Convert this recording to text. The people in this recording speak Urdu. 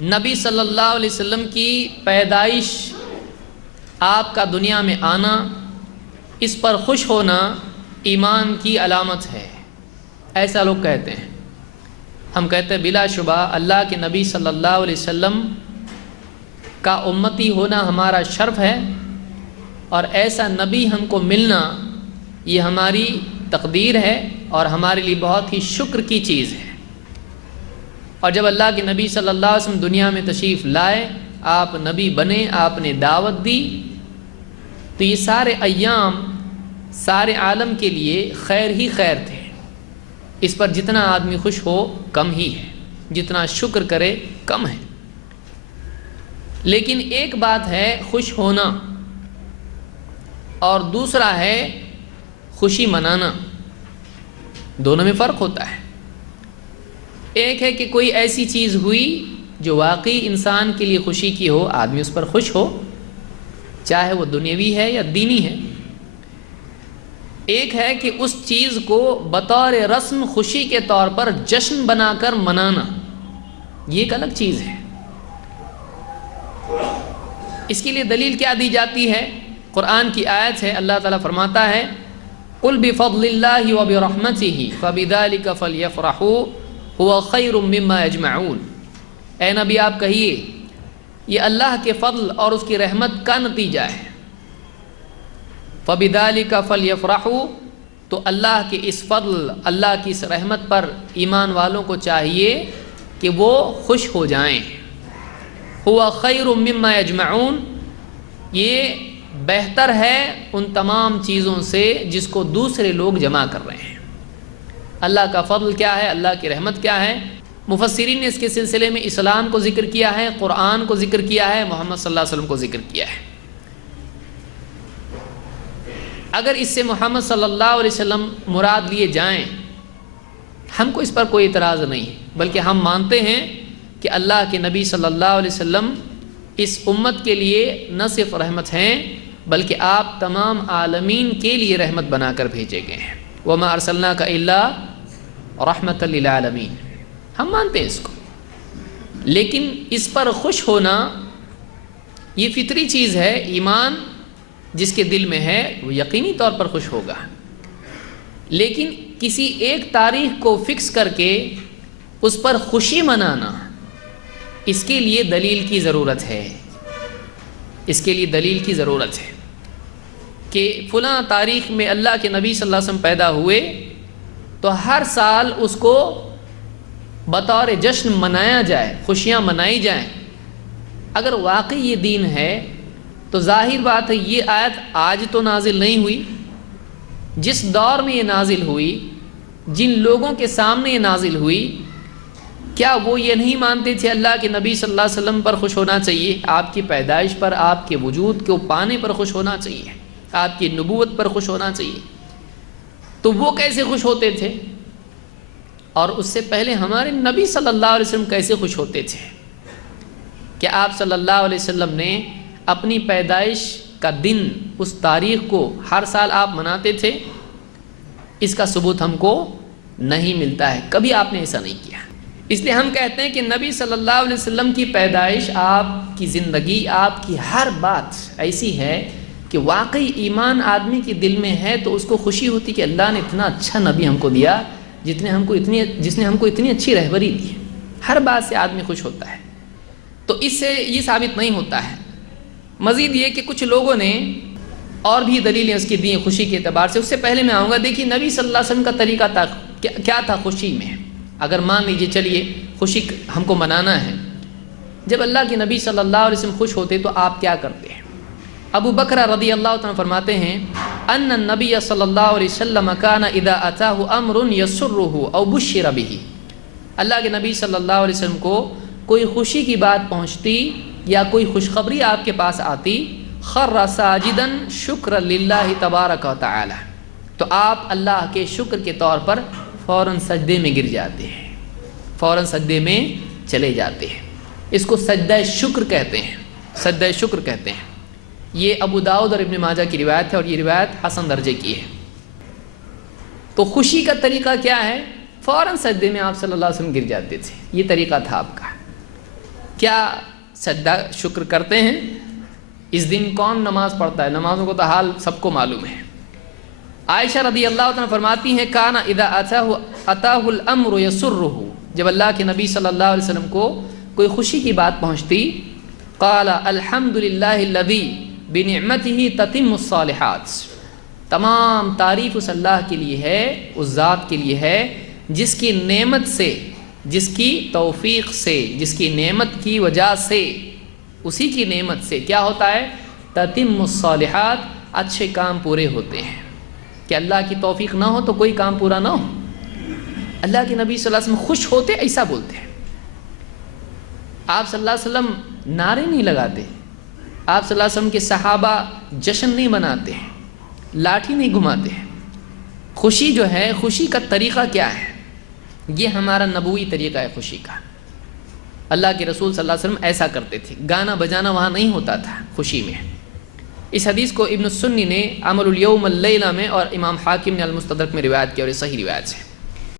نبی صلی اللہ علیہ وسلم کی پیدائش، آپ کا دنیا میں آنا، اس پر خوش ہونا ایمان کی علامت ہے، ایسا لوگ کہتے ہیں۔ ہم کہتے ہیں بلا شبہ اللہ کے نبی صلی اللہ علیہ وسلم کا امتی ہونا ہمارا شرف ہے، اور ایسا نبی ہم کو ملنا یہ ہماری تقدیر ہے اور ہمارے لیے بہت ہی شکر کی چیز ہے۔ اور جب اللہ کے نبی صلی اللہ علیہ وسلم دنیا میں تشریف لائے، آپ نبی بنے، آپ نے دعوت دی، تو یہ سارے ایام سارے عالم کے لیے خیر ہی خیر تھے۔ اس پر جتنا آدمی خوش ہو کم ہی ہے، جتنا شکر کرے کم ہے۔ لیکن ایک بات ہے خوش ہونا، اور دوسرا ہے خوشی منانا، دونوں میں فرق ہوتا ہے۔ ایک ہے کہ کوئی ایسی چیز ہوئی جو واقعی انسان کے لیے خوشی کی ہو، آدمی اس پر خوش ہو، چاہے وہ دنیاوی ہے یا دینی ہے۔ ایک ہے کہ اس چیز کو بطور رسم خوشی کے طور پر جشن بنا کر منانا، یہ ایک الگ چیز ہے۔ اس کے لیے دلیل کیا دی جاتی ہے؟ قرآن کی آیت ہے، اللہ تعالیٰ فرماتا ہے قُلْ بِفَضْلِ اللَّهِ وَبِرَحْمَتِهِ فَبِذَلِكَ فَلْيَفْرَحُوا هُوَ خَيْرٌ مِّمَّا يَجْمَعُونَ۔ اے نبی آپ کہیے یہ اللہ کے فضل اور اس کی رحمت کا نتیجہ ہے۔ فَبِذَلِكَ فَلْيَفْرَحُوا، تو اللہ کے اس فضل، اللہ کی اس رحمت پر ایمان والوں کو چاہیے کہ وہ خوش ہو جائیں۔ هُوَ خَيْرٌ مِّمَّا يَجْمَعُونَ، یہ بہتر ہے ان تمام چیزوں سے جس کو دوسرے لوگ جمع کر رہے ہیں۔ اللہ کا فضل کیا ہے، اللہ کی رحمت کیا ہے؟ مفسرین نے اس کے سلسلے میں اسلام کو ذکر کیا ہے، قرآن کو ذکر کیا ہے، محمد صلی اللہ علیہ وسلم کو ذکر کیا ہے۔ اگر اس سے محمد صلی اللہ علیہ وسلم مراد لیے جائیں، ہم کو اس پر کوئی اعتراض نہیں ہے، بلکہ ہم مانتے ہیں کہ اللہ کے نبی صلی اللہ علیہ وسلم اس امت کے لیے نہ صرف رحمت ہیں بلکہ آپ تمام عالمین کے لیے رحمت بنا کر بھیجے گئے ہیں۔ وَمَا أَرْسَلْنَاكَ إِلَّا رَحْمَةً لِلْعَالَمِينَ، ہم مانتے ہیں اس کو، لیکن اس پر خوش ہونا یہ فطری چیز ہے۔ ایمان جس کے دل میں ہے وہ یقینی طور پر خوش ہوگا، لیکن کسی ایک تاریخ کو فکس کر کے اس پر خوشی منانا، اس کے لیے دلیل کی ضرورت ہے۔ اس کے لیے دلیل کی ضرورت ہے کہ فلاں تاریخ میں اللہ کے نبی صلی اللہ علیہ وسلم پیدا ہوئے تو ہر سال اس کو بطور جشن منایا جائے، خوشیاں منائی جائیں۔ اگر واقعی یہ دین ہے تو ظاہر بات ہے یہ آیت آج تو نازل نہیں ہوئی، جس دور میں یہ نازل ہوئی، جن لوگوں کے سامنے یہ نازل ہوئی، کیا وہ یہ نہیں مانتے تھے اللہ کے نبی صلی اللہ علیہ وسلم پر خوش ہونا چاہیے، آپ کی پیدائش پر، آپ کے وجود کو پانے پر خوش ہونا چاہیے، آپ کی نبوت پر خوش ہونا چاہیے؟ تو وہ کیسے خوش ہوتے تھے؟ اور اس سے پہلے ہمارے نبی صلی اللہ علیہ وسلم کیسے خوش ہوتے تھے؟ کہ آپ صلی اللہ علیہ وسلم نے اپنی پیدائش کا دن، اس تاریخ کو ہر سال آپ مناتے تھے؟ اس کا ثبوت ہم کو نہیں ملتا ہے، کبھی آپ نے ایسا نہیں کیا۔ اس لیے ہم کہتے ہیں کہ نبی صلی اللہ علیہ وسلم کی پیدائش، آپ کی زندگی، آپ کی ہر بات ایسی ہے کہ واقعی ایمان آدمی کے دل میں ہے تو اس کو خوشی ہوتی کہ اللہ نے اتنا اچھا نبی ہم کو دیا، جس نے ہم کو اتنی اچھی رہبری دی۔ ہر بات سے آدمی خوش ہوتا ہے۔ تو اس سے یہ ثابت نہیں ہوتا ہے۔ مزید یہ کہ کچھ لوگوں نے اور بھی دلیلیں اس کی دی ہیں خوشی کے اعتبار سے۔ اس سے پہلے میں آؤں گا، دیکھیے نبی صلی اللہ علیہ وسلم کا طریقہ تھا کیا تھا خوشی میں۔ اگر مان لیجیے چلیے خوشی ہم کو منانا ہے، جب اللہ کے نبی صلی اللہ علیہ وسلم خوش ہوتے تو آپ کیا کرتے ہیں؟ ابو بکر رضی اللہ عنہ فرماتے ہیں ان النبی صلی اللہ علیہ وسلم کان اذا اتاه امر یسره او بشر به، اللہ کے نبی صلی اللہ علیہ وسلم کو کوئی خوشی کی بات پہنچتی یا کوئی خوشخبری آپ کے پاس آتی، خر ساجدا شکر للہ تبارک و تعالی، تو آپ اللہ کے شکر کے طور پر فوراً سجدے میں گر جاتے ہیں، فوراً سجدے میں چلے جاتے ہیں۔ اس کو سجدہ شکر کہتے ہیں، سجدہ شکر کہتے ہیں۔ یہ ابو داؤد اور ابن ماجہ کی روایت ہے، اور یہ روایت حسن درجے کی ہے۔ تو خوشی کا طریقہ کیا ہے؟ فوراً سجدے میں آپ صلی اللہ علیہ وسلم گر جاتے تھے، یہ طریقہ تھا آپ کا کیا سجدہ شکر کرتے ہیں؟ اس دن کون نماز پڑھتا ہے؟ نمازوں کو تو حال سب کو معلوم ہے۔ عائشہ رضی اللہ عنہ فرماتی ہیں کانا اذا اتاہ الامر یسرہ، جب اللہ کے نبی صلی اللہ علیہ وسلم کو کوئی خوشی کی بات پہنچتی، قال الحمد للہ الذی بنعمتہ تتم الصالحات، تمام تعریف اس اللہ کے لیے ہے، اس ذات کے لیے ہے جس کی نعمت سے، جس کی توفیق سے، جس کی نعمت کی وجہ سے، اسی کی نعمت سے کیا ہوتا ہے؟ تتم الصالحات، اچھے کام پورے ہوتے ہیں۔ کہ اللہ کی توفیق نہ ہو تو کوئی کام پورا نہ ہو۔ اللہ کے نبی صلی اللہ علیہ وسلم خوش ہوتے ایسا بولتے ہیں۔ آپ صلی اللہ علیہ وسلم نعرے نہیں لگاتے، آپ صلی اللہ علیہ وسلم کے صحابہ جشن نہیں مناتے ہیں، لاٹھی نہیں گھماتے ہیں۔ خوشی جو ہے، خوشی کا طریقہ کیا ہے؟ یہ ہمارا نبوی طریقہ ہے خوشی کا۔ اللہ کے رسول صلی اللہ علیہ وسلم ایسا کرتے تھے، گانا بجانا وہاں نہیں ہوتا تھا خوشی میں۔ اس حدیث کو ابن السنی نے عمل الیوم اللیلہ میں اور امام حاکم نے المستدرک میں روایت کیا اور یہ صحیح روایت ہے۔